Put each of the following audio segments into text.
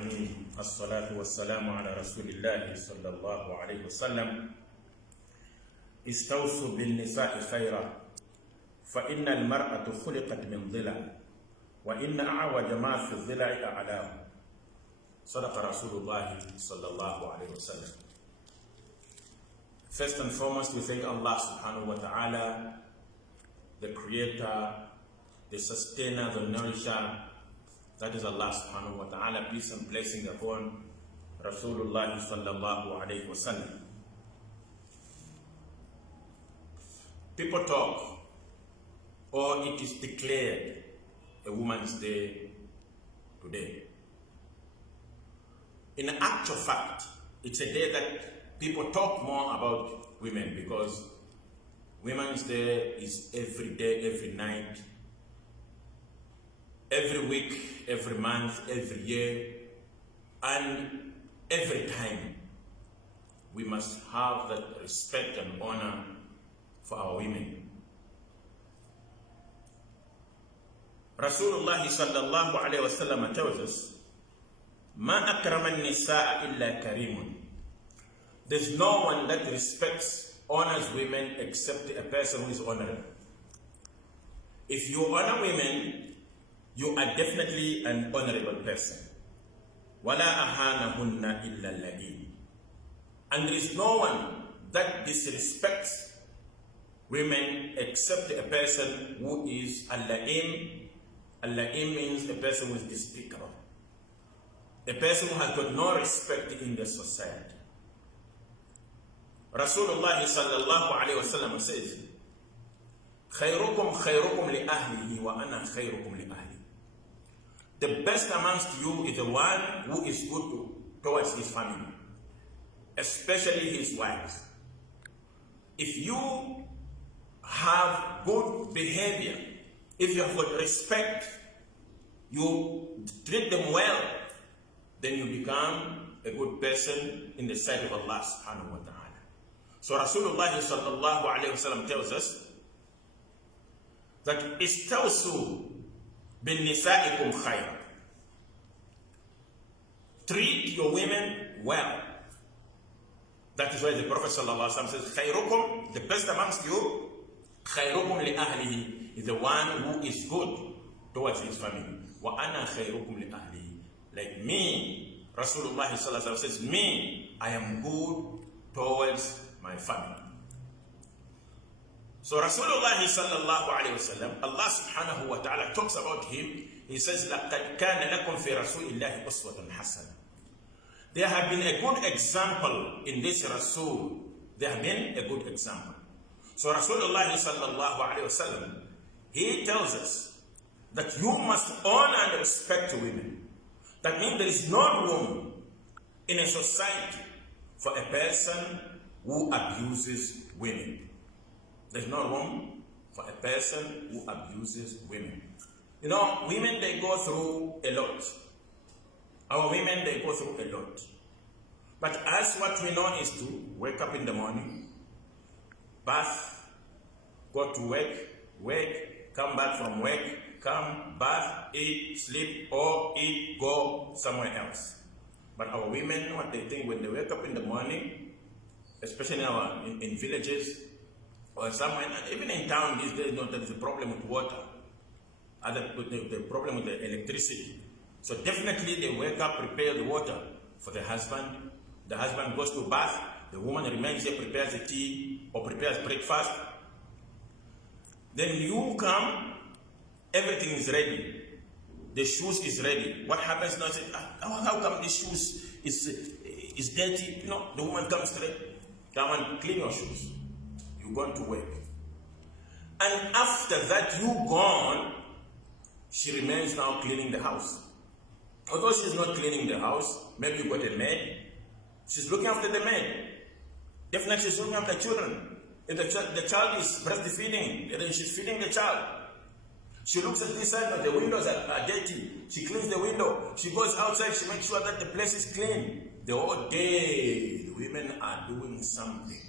العالمين الصلاة والسلام على رسول الله صلى الله عليه وسلم. استوصوا بالنساء خيرا فإن المرأة خلقت من ضلع وإن أعوج ما في الضلع أعلاه. صدق رسول الله صلى الله عليه وسلم. First and foremost, we thank Allah subhanahu wa ta'ala, the creator, the sustainer, the nourisher. That is Allah subhanahu wa ta'ala. Peace and blessing upon Rasulullah sallallahu alayhi wa sallam. People talk, or it is declared a Women's Day today. In actual fact, it's a day that people talk more about women, because Women's Day is every day, every night, every week, every month, every year, and every time. We must have that respect and honor for our women. Rasulullah sallallahu alayhi wa sallam tells us, "Ma akrama an-nisaa illa karimun." There's no one that respects, honors women except a person who is honorable. If you honor women, you are definitely an honorable person. وَلَا أَهَانَهُنَّ إِلَّا اللَّئِيمُ. And there is no one that disrespects women except a person who is al-la'im. Al-la'im means a person who is despicable, a person who has got no respect in the society. Rasulullah sallallahu alayhi wa sallam says, خَيْرُكُمْ خَيْرُكُمْ لِأَهْلِهِ وَأَنَا خَيْرُكُمْ لِأَهْلِي. The best amongst you is the one who is good towards his family, especially his wives. If you have good behavior, if you have got respect, you treat them well, then you become a good person in the sight of Allah subhanahu wa ta'ala. So Rasulullah sallallahu alayhi wa sallam tells us that istawsu bin nisaikum khayr. Treat your women well. That is why the Prophet sallallahu alaihi wasallam says, "Khayrukum," the best amongst you, khayrukum li ahlihi, is the one who is good towards his family. Wa ana khayrukum li ahlihi. Like me, Rasulullah sallallahu alaihi wasallam says, me, I am good towards my family. So Rasulullah sallallahu alayhi wa sallam, Allah subhanahu wa ta'ala talks about him. He says, لَقَدْ كَانَ لَكُمْ فِي رَسُولِ اللَّهِ أُسْوَةٌ حَسَنَةٌ. There have been a good example in this Rasul. There have been a good example. So Rasulullah sallallahu alayhi wa sallam, he tells us that you must honor and respect women. That means there is no room in a society for a person who abuses women. There's no room for a person who abuses women. You know, women, they go through a lot. Our women, they go through a lot. But us, what we know is to wake up in the morning, bath, go to work, come back from work, come, bath, eat, sleep, or eat, go somewhere else. But our women, what they think when they wake up in the morning, especially in villages, or somewhere, even in town these days, there is a problem with water, the problem with the electricity. So definitely they wake up, prepare the water for the husband. The husband goes to bath. The woman remains here, prepares the tea or prepares breakfast. Then you come, everything is ready. The shoes is ready. What happens now? Say, how come the shoes is dirty? You know, the woman comes straight. Come and clean your shoes. You're going to work. And after that, you gone, she remains now cleaning the house. Although she's not cleaning the house, maybe you got a maid. She's looking after the maid. Definitely she's looking after children. If the child is breastfeeding, then she's feeding the child. She looks at this side, the windows are dirty. She cleans the window. She goes outside, she makes sure that the place is clean. The whole day, the women are doing something.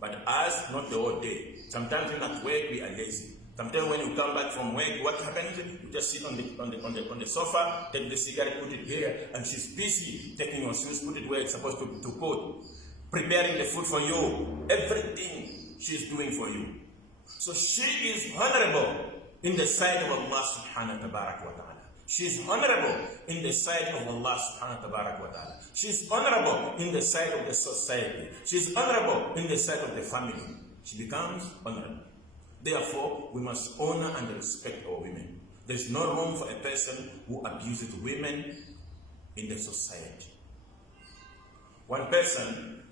But us, not the whole day. Sometimes when at work, we are lazy. Sometimes when you come back from work, what happens? You just sit on the sofa, take the cigarette, put it here, and she's busy taking your shoes, put it where it's supposed to put, preparing the food for you, everything she's doing for you. So she is honorable in the sight of Allah subhanahu wa ta'ala. She's honorable in the sight of Allah subhanahu wa ta'ala. She's honorable in the sight of the society. She's honorable in the sight of the family. She becomes honorable. Therefore, we must honor and respect our women. There's no room for a person who abuses women in the society. One person,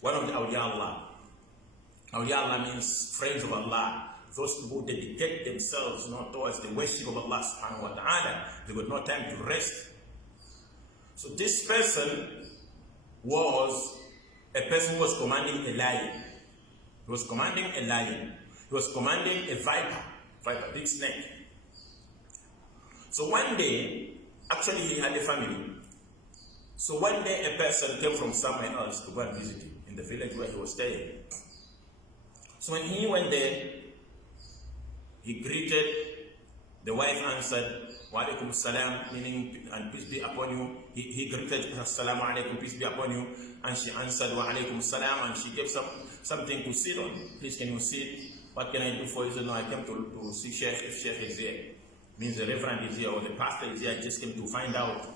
one of the awliya Allah means friends of Allah, those who dedicate themselves towards the worship of Allah subhanahu wa ta'ala. They got no time to rest. So this person was a person who was commanding a lion. He was commanding a lion. He was commanding a viper, big snake. So one day, actually he had a family. So one day a person came from somewhere else to go and visit him in the village where he was staying. So when he went there, he greeted, the wife answered, wa alaikum salam, meaning, and peace be upon you. He greeted, assalamu alaikum, peace be upon you. And she answered, wa alaikum salam, and she gave something to sit on. Please, can you sit? What can I do for you? He said, no, I came to see Sheikh, if Sheikh is here. Means the reverend is here or the pastor is here. I just came to find out,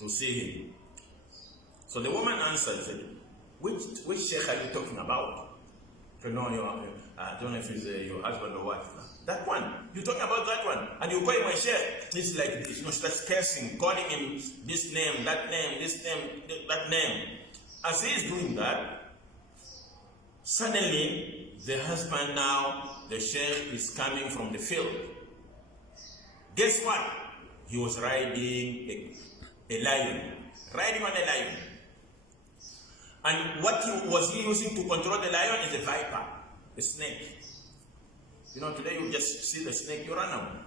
to see him. So the woman answered, said, which Sheikh are you talking about? I don't know if it's your husband or what. That one. You're talking about that one. And you call him a Sheikh. It's like this. Starts cursing, calling him this name, that name, this name, that name. As he is doing that, suddenly the husband now, the Sheikh is coming from the field. Guess what? He was riding a lion. Riding on a lion. And what was he using to control the lion is a viper, a snake. Today you just see the snake, you run away.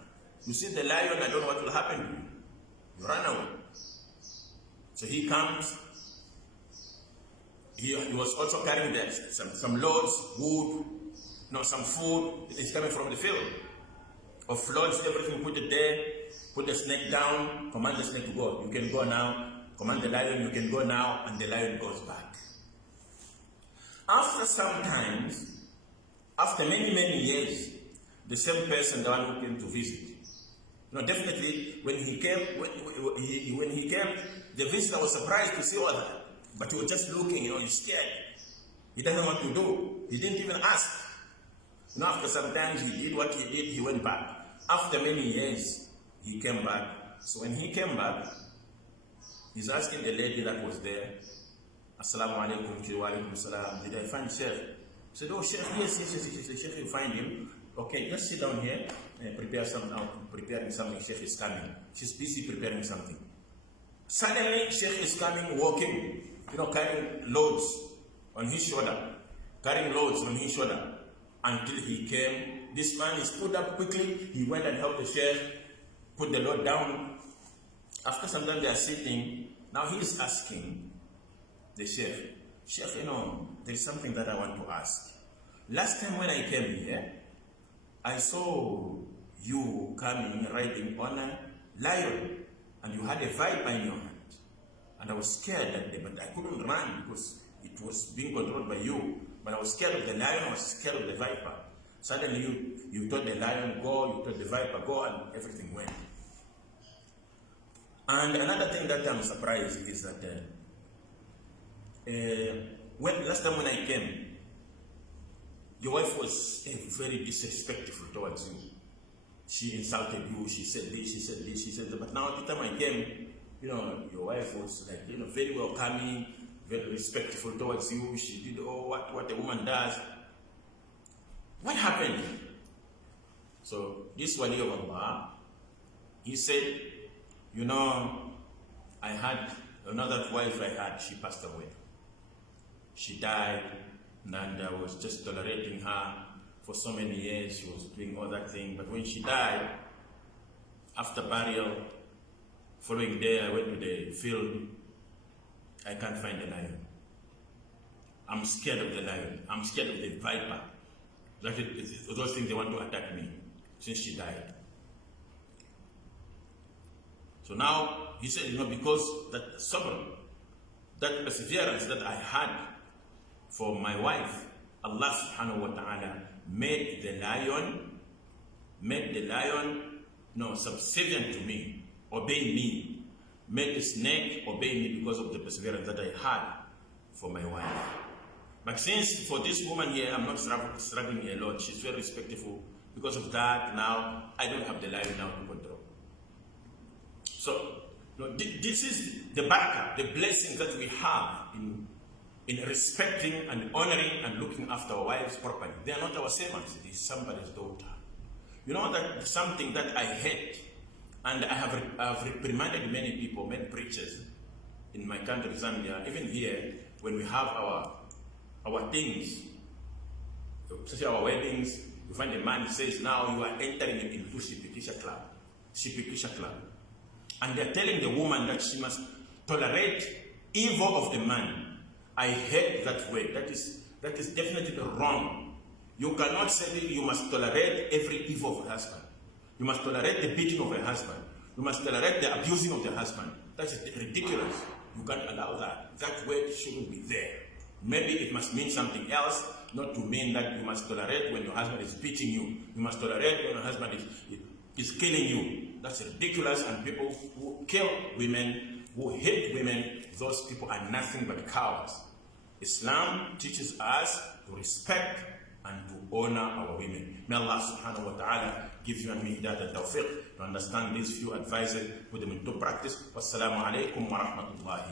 You see the lion, I don't know what will happen to you. You run away. So he comes. He was also carrying some loads, wood, some food. It's coming from the field. Of loads, everything, put it there. Put the snake down. Command the snake to go. You can go now. Command the lion, you can go now. And the lion goes back. After some time, after many, many years, the same person, the one who came to visit. Definitely, when he came, the visitor was surprised to see all that. But he was just looking, he's scared. He doesn't know what to do. He didn't even ask. After some time, he did what he did, he went back. After many years, he came back. So when he came back, he's asking the lady that was there, Assalamu alaikum, wa alaikum salam. Did I find Sheikh? He said, oh, Sheikh, yes, Sheikh, you find him. Okay, just sit down here and preparing something. Sheikh is coming. She's busy preparing something. Suddenly, Sheikh is coming, walking, carrying loads on his shoulder. Until he came. This man is stood up quickly. He went and helped the Sheikh, put the load down. After some time, they are sitting. Now he is asking the Sheikh, there is something that I want to ask. Last time when I came here, I saw you coming riding on a lion, and you had a viper in your hand. And I was scared that day, but I couldn't run because it was being controlled by you. But I was scared of the lion, I was scared of the viper. Suddenly you told the lion go, you told the viper go, and everything went. And another thing that I'm surprised is that last time when I came, your wife was very disrespectful towards you. She insulted you, she said this, she said this, she said that. But now the time I came, your wife was like, very welcoming, very respectful towards you. She did what a woman does. What happened? So this wali of Allah, he said, I had another wife she passed away. She died, and I was just tolerating her for so many years. She was doing all that thing. But when she died, after burial, following day, I went to the field. I can't find the lion. I'm scared of the lion. I'm scared of the viper. those things they want to attack me since she died. So now he said, because that sabr, that perseverance that I had for my wife, Allah subhanahu wa ta'ala made the lion subservient to me, obey me, made the snake obey me because of the perseverance that I had for my wife. But since for this woman here, I'm not struggling a lot, she's very respectful. Because of that, now I don't have the lion now to control. So this is the barakah, the blessings that we have in respecting and honoring and looking after our wives properly. They are not our servants, it is somebody's daughter. You know that something that I hate, and I have reprimanded many people, many preachers in my country, Zambia, even here, when we have our things, especially our weddings, you find a man who says, now you are entering into Shipikisha club. And they're telling the woman that she must tolerate evil of the man. I hate that word. That is definitely wrong. You cannot say you must tolerate every evil of a husband. You must tolerate the beating of a husband. You must tolerate the abusing of the husband. That is ridiculous. You can't allow that. That word shouldn't be there. Maybe it must mean something else, not to mean that you must tolerate when your husband is beating you. You must tolerate when your husband is killing you. That's ridiculous, and people who kill women, who hate women, those people are nothing but cowards. Islam teaches us to respect and to honor our women. May Allah subhanahu wa ta'ala give you and me hidayat and tawfiq to understand these few advices, put them into practice. Wassalamu alaikum wa rahmatullahi